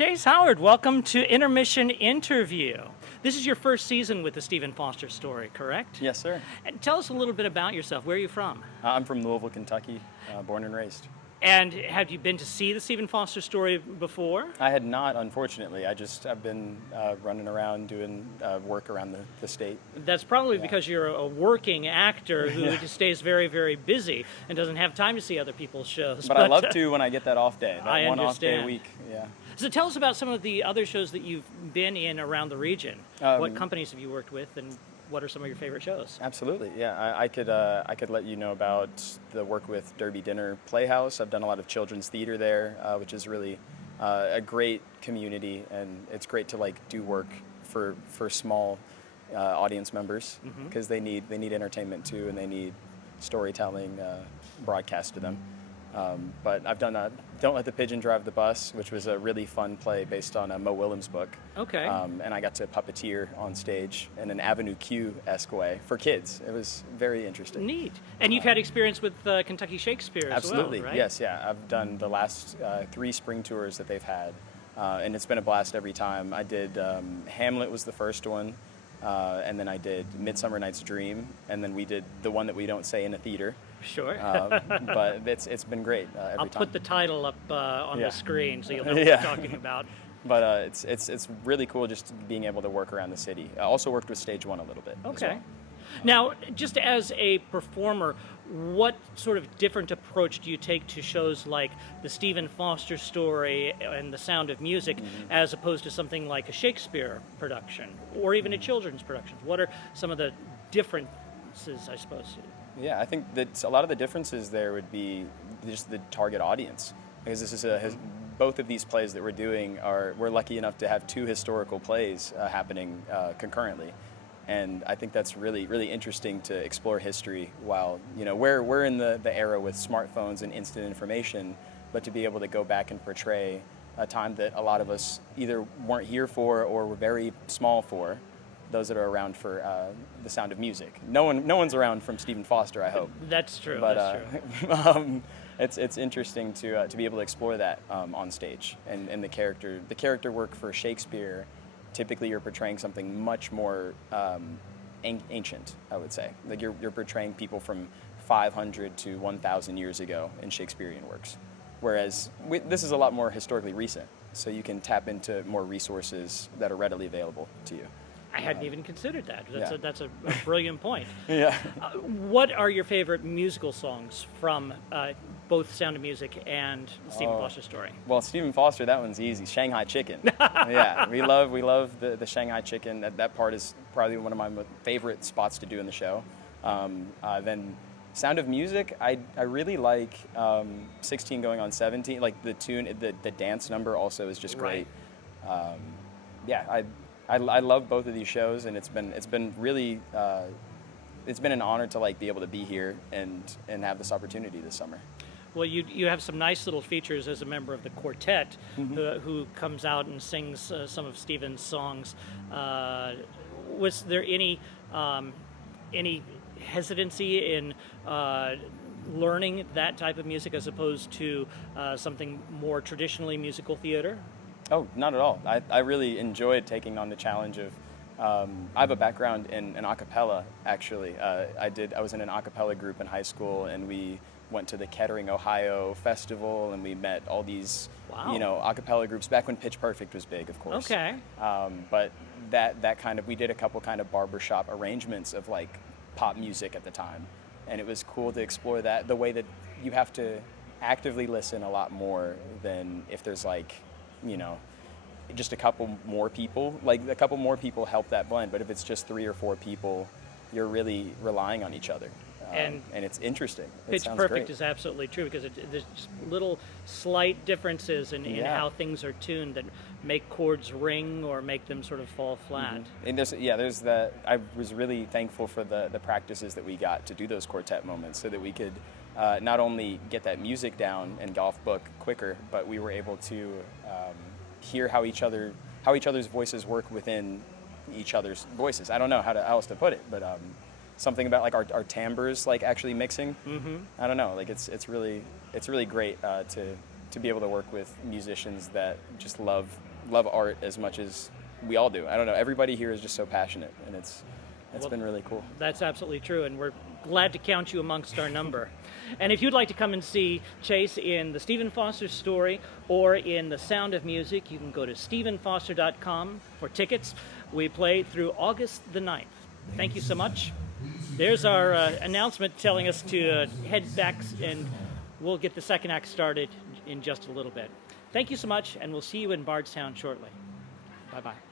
Chase Howard, welcome to Intermission Interview. This is your first season with the Stephen Foster story, correct? Yes, sir. And tell us a little bit about yourself. Where are you from? I'm from Louisville, Kentucky, born and raised. And have you been to see the Stephen Foster story before? I had not, unfortunately. I've been running around doing work around the state. That's probably because you're a working actor who just stays very, very busy and doesn't have time to see other people's shows. But I love to when I get that off day, I one off day a understand. week. Yeah. So tell us about some of the other shows that you've been in around the region. What companies have you worked with, and what are some of your favorite shows? Absolutely, yeah. I could let you know about the work with Derby Dinner Playhouse. I've done a lot of children's theater there, which is really a great community, and it's great to do work for small audience members because they need entertainment too, and they need storytelling broadcast to them. But I've done Don't Let the Pigeon Drive the Bus, which was a really fun play based on a Mo Willems book. Okay. And I got to puppeteer on stage in an Avenue Q-esque way for kids. It was very interesting. Neat. And you've had experience with Kentucky Shakespeare as Absolutely, well, right? yes, yeah. I've done the last 3 spring tours that they've had, and it's been a blast every time. I did Hamlet was the first one, and then I did Midsummer Night's Dream, and then we did the one that we don't say in a theater. Sure. But it's been great every I'll time. put the title up on Yeah. the screen so you'll know what Yeah. we're talking about. But it's really cool just being able to work around the city. I also worked with Stage One a little bit. as Okay. well. Now, just as a performer, what sort of different approach do you take to shows like the Stephen Foster story and The Sound of Music as opposed to something like a Shakespeare production or even a children's production? What are some of the differences, I suppose? Yeah, I think that a lot of the differences there would be just the target audience, because this is both of these plays that we're doing we're lucky enough to have 2 historical plays happening concurrently, and I think that's really, really interesting to explore history while we're in the era with smartphones and instant information, but to be able to go back and portray a time that a lot of us either weren't here for or were very small for. Those that are around for The Sound of Music. No one's around from Stephen Foster, I hope. That's true. But that's true. it's interesting to be able to explore that on stage and the character work for Shakespeare. Typically, you're portraying something much more ancient, I would say. Like you're portraying people from 500 to 1,000 years ago in Shakespearean works, whereas this is a lot more historically recent. So you can tap into more resources that are readily available to you. I hadn't even considered that. Yeah. That's a brilliant point. Yeah. What are your favorite musical songs from both Sound of Music and the Stephen Foster story? Well, Stephen Foster, that one's easy. Shanghai Chicken. Yeah, we love the Shanghai Chicken. That part is probably one of my favorite spots to do in the show. Then Sound of Music, I really like 16 going on 17. Like the tune, the dance number also is just great. Right. Yeah, I love both of these shows, and it's been really it's been an honor to be able to be here and have this opportunity this summer. Well, you have some nice little features as a member of the quartet who comes out and sings some of Stephen's songs. Was there any hesitancy in learning that type of music as opposed to something more traditionally musical theater? Oh, not at all. I really enjoyed taking on the challenge of. I have a background in a cappella, actually. I was in an a cappella group in high school, and we went to the Kettering, Ohio festival, and we met all these, a cappella groups back when Pitch Perfect was big, of course. Okay. But we did a couple kind of barbershop arrangements of pop music at the time, and it was cool to explore that. The way that you have to actively listen a lot more than if there's just a couple more people. A couple more people help that blend, but if it's just 3 or 4 people, you're really relying on each other. And it's interesting. Pitch Perfect is absolutely true because there's just little slight differences in how things are tuned that make chords ring or make them sort of fall flat. And there's that. I was really thankful for the practices that we got to do those quartet moments so that we could not only get that music down and golf book quicker, but we were able to hear how each other's voices work within each other's voices. I don't know how else to put it, but something about our timbres actually mixing. I don't know. It's really great to be able to work with musicians that just love love art as much as we all do. I don't know. Everybody here is just so passionate, and it's been really cool. That's absolutely true, and we're glad to count you amongst our number. And if you'd like to come and see Chase in the Stephen Foster Story or in The Sound of Music, you can go to stephenfoster.com for tickets. We play through August the 9th. Thank you so much. There's our announcement telling us to head back, and we'll get the second act started in just a little bit. Thank you so much, and we'll see you in Bardstown shortly. Bye-bye.